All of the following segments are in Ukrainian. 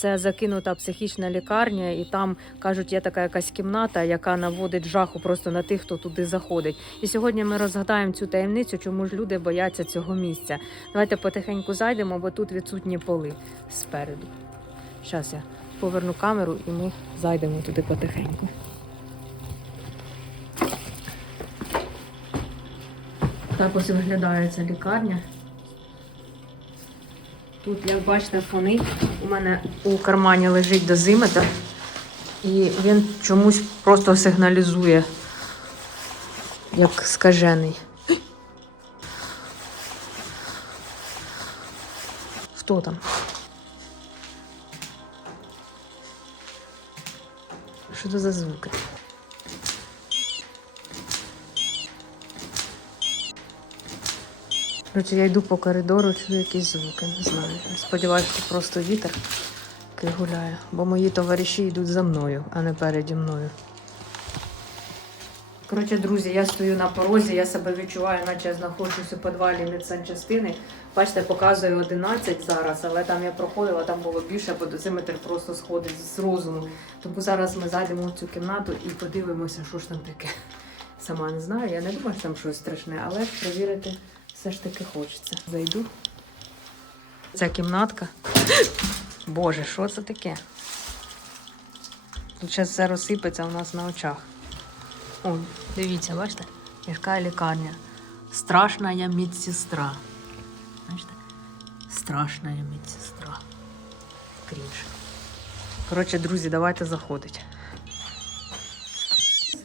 це закинута психічна лікарня, і там кажуть, є така якась кімната, яка наводить жаху просто на тих, хто туди заходить. І сьогодні ми розгадаємо цю таємницю, чому ж люди бояться цього місця. Давайте потихеньку зайдемо, бо тут відсутні поли спереду. Зараз я поверну камеру і ми зайдемо туди потихеньку. Так ось виглядає ця лікарня. Тут, як бачите, фони. Мене у кармані лежить дозиметр, і він чомусь просто сигналізує, як скажений. Хто там? Що це за звуки? Короче, я йду по коридору, чую якісь звуки, не знаю. Сподіваюся, що просто вітер який гуляє, бо мої товариші йдуть за мною, а не переді мною. Коротше, друзі, я стою на порозі, я себе відчуваю, наче я знаходжусь у підвалі медсанчастини. Бачите, показує 11 зараз, але там я проходила, там було більше, бо дозиметр просто сходить з розуму. Тому зараз ми зайдемо в цю кімнату і подивимося, що ж там таке. Сама не знаю, я не думаю, що там щось страшне, але перевірити все ж таки хочеться. Зайду. Ця кімнатка. Боже, що це таке? Тут зараз все розсипеться у нас на очах. О, дивіться, бачите? Міська лікарня. Страшна я медсестра. Бачите? Страшна я медсестра. Крінж. Коротше, друзі, давайте заходити.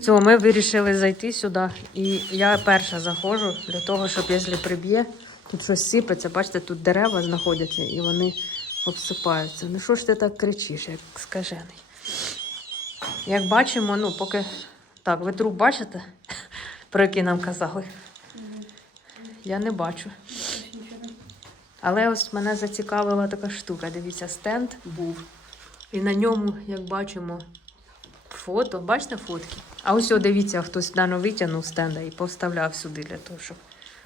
Все, ми вирішили зайти сюди. І я перша заходжу для того, щоб якщо приб'є, тут щось сипеться. Бачите, тут дерева знаходяться і вони обсипаються. Ну що ж ти так кричиш, як скажений? Як бачимо, ну поки. Так, ви труп бачите, про який нам казали? Я не бачу. Але ось мене зацікавила така штука. Дивіться, стенд був. І на ньому, як бачимо, фото. Бачите фотки? А ось о, дивіться, хтось дано витягнув стенда і поставляв сюди для того, щоб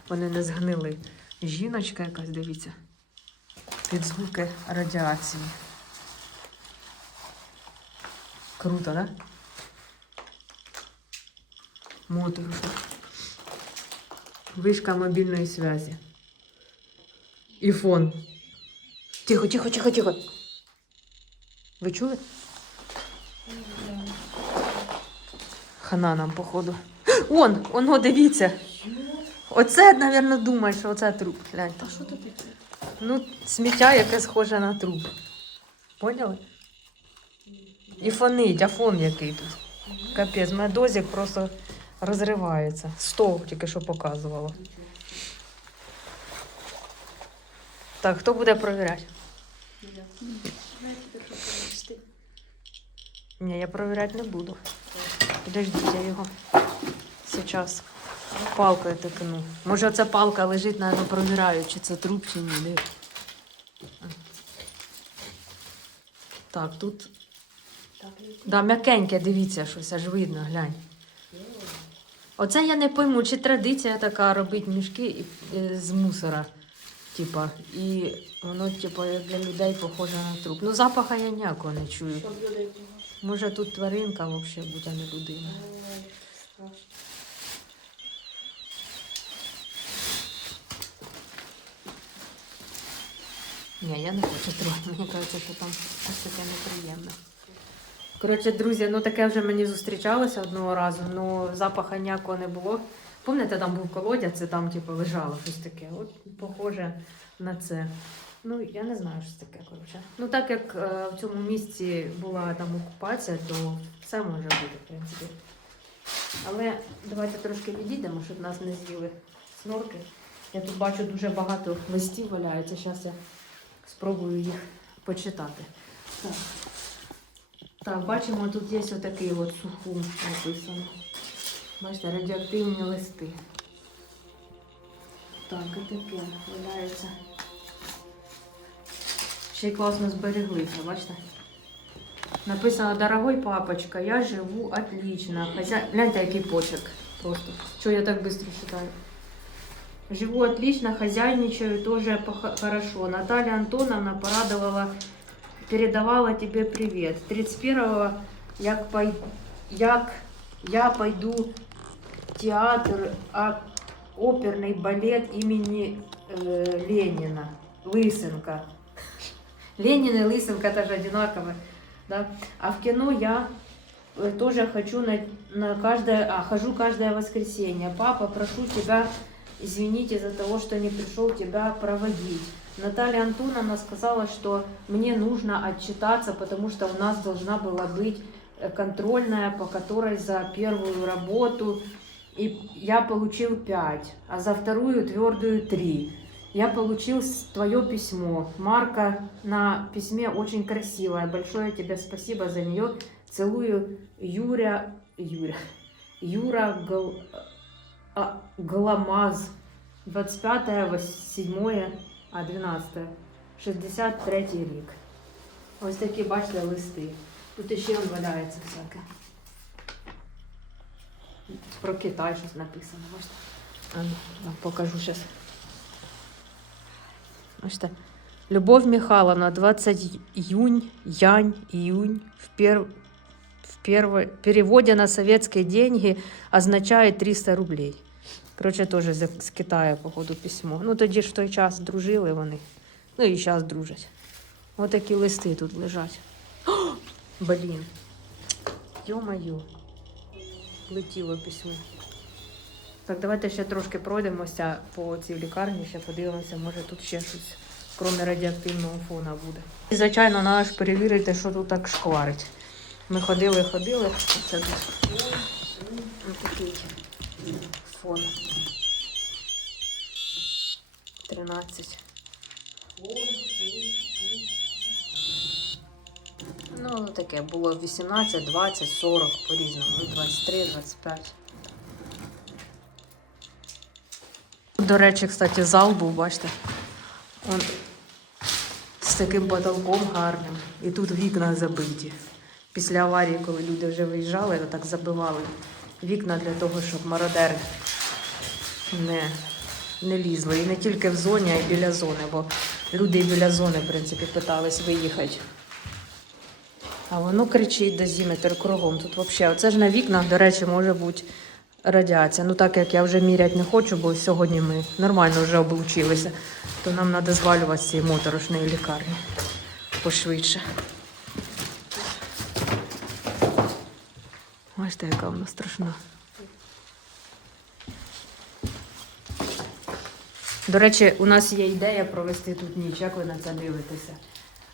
вони не згнили. Жіночка якась, дивіться. Під звуки радіації. Круто. Да? Моторошно. Вишка мобільної зв'язі. І фон. Тихо, тихо, тихо, тихо. Ви чули? Хана нам, походу. Он, оно, дивіться. Оце, мабуть, думає, що оце труп. Гляньте. А що тут таке? Ну, сміття, яке схоже на труп. Поняли? І фонить, а фон який тут. Капець, мене дозік просто розривається. Стол тільки що показувало. Так, хто буде провести? Ні, я перевіряти не буду. Подождіть, я його зараз палкою тикну. Може, ця палка лежить, навіть провіряю, чи це труп, чи ні. Так, тут Да, м'якеньке, дивіться, щось аж видно, глянь. Оце я не пойму, чи традиція така робить мішки і з мусора. Типа, і воно, типа, для людей похоже на труп. Ну, запаха я ніякого не чую. Може тут тваринка взагалі буде, а не людина. Ні, я не хочу трогати. Мені кажеться, що там щось таке неприємне. Коротше, друзі, ну таке вже мені зустрічалося одного разу, ну запаха ніякого не було. Пам'ятаєте, там був колодязь, це там типу, лежало щось таке. От похоже на це. Ну, я не знаю, що це таке, коротше. Ну, так як е, в цьому місці була там окупація, то все може бути, в принципі. Але давайте трошки відійдемо, щоб нас не з'їли снорки. Я тут бачу дуже багато листів валяються. Зараз я спробую їх почитати. Так, так бачимо, тут є отакий от сухум написано. Бачите, радіоактивні листи. Так, і таке валяється. Ще й класно збереглися, бачите? Написано, дорогой папочка, я живу отлично. Хозя... Гляньте, який почерк просто. Чого я так быстро читаю? Живу отлично, хозяйничаю тоже пох- хорошо. Наталья Антоновна порадовала передавала тебе привет. 31-го як, пой... як я пойду в театр, оперный балет имени э, Ленина. Лысенко. Ленин и Лысенко это же одинаково. Да? А в кино я э, тоже хочу на, на каждое, а, хожу каждое воскресенье. Папа, прошу тебя, извините за того, что не пришел тебя проводить. Наталья Антоновна сказала, что мне нужно отчитаться, потому что у нас должна была быть э, контрольная, по которой за первую работу и я получил 5, а за вторую твердую 3. Я получил твое письмо. Марка на письме очень красивая. Большое тебе спасибо за нее. Целую Юря... Юря... Юра Гал... а, Гламаз. 25 7 а 12 63 рік. Ось такі, бачите, листи. Тут ще валяється всяке. Про Китай щось написано. Бачите? А ну, покажу зараз. Бачите? Любовь Михайловна, 20 июнь, янь, июнь, в, пер... в перво... переводе на советские деньги означает 300 рублей. Коротше, теж з, Китаю, походу, письмо. Ну, тоді ж в той час дружили вони. Ну і зараз дружать. Ось такі листи тут лежать. О, блін. Йо-моє. Летіло письмо. Так, давайте ще трошки пройдемося по цій лікарні, ще подивимося, може тут ще щось, крім радіоактивного фона буде. І, звичайно, треба ж перевірити, що тут так шкварить. Ми ходили, ходили. Це тут фон. 13. Ну, таке було 18, 20, 40 по-різному. Ну, 23, 25. До речі, кстати, зал був, бачите. Он з таким потолком гарним. І тут вікна забиті. Після аварії, коли люди вже виїжджали, то так забивали вікна для того, щоб мародери не, не лізли. І не тільки в зоні, а й біля зони, бо люди біля зони, в принципі, питались виїхати. А воно кричить дозіметр кругом. Тут взагалі, оце ж на вікнах, до речі, може бути радіація. Ну так як я вже міряти не хочу, бо сьогодні ми нормально вже облучилися, то нам треба звалювати з цієї моторошної лікарні пошвидше. Бачите, яка вона страшна. До речі, у нас є ідея провести тут ніч. Як ви на це дивитеся?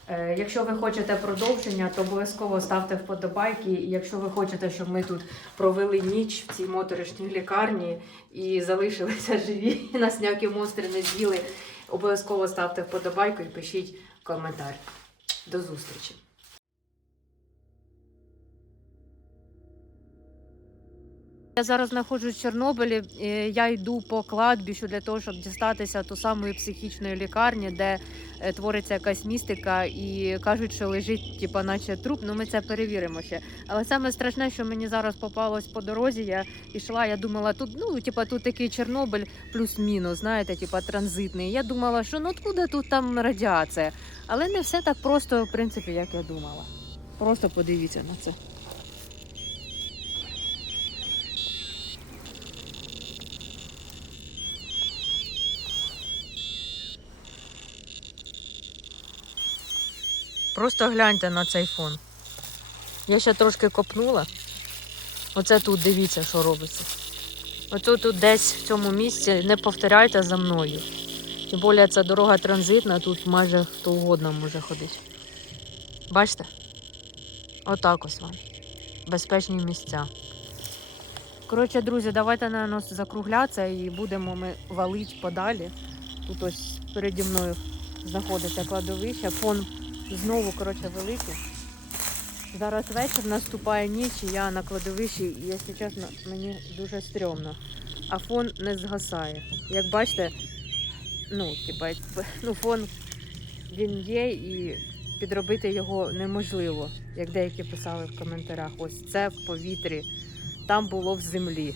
Е, Якщо ви хочете продовження, то обов'язково ставте вподобайки. І Якщо ви хочете, щоб ми тут провели ніч в цій моторошній лікарні і залишилися живі, і нас ніякі монстри не з'їли, обов'язково ставте вподобайку і пишіть коментар. До зустрічі! Я зараз знаходжусь в Чорнобилі. е, Я йду по кладбищу для того, щоб дістатися ту самої психічної лікарні, де твориться якась містика, і кажуть, що лежить, типа, наче труп. Ну ми це перевіримо ще. Але саме страшне, що мені зараз попалось по дорозі. Я йшла, я думала, тут ну, типа, тут такий Чорнобиль плюс-мінус, знаєте, типа транзитний. Я думала, що ну откуда тут там радіація. Але не все так просто, в принципі, як я думала. Просто подивіться на це. Просто гляньте на цей фон. Я ще трошки копнула. Оце тут дивіться, що робиться. Оце тут десь в цьому місці не повторяйте за мною. Тим більше ця дорога транзитна, тут майже хто угодно може ходити. Бачите? Отак ось вам. Безпечні місця. Коротше, друзі, давайте наверно, закруглятися і будемо ми валити подалі. Тут ось переді мною знаходиться кладовище. Фон знову коротше великий. Зараз вечір наступає ніч, і я на кладовищі, і якщо чесно, мені дуже стрьомно. А фон не згасає. Як бачите, ну, типа, ну, фон він є і підробити його неможливо, як деякі писали в коментарях. Ось це в повітрі, там було в землі.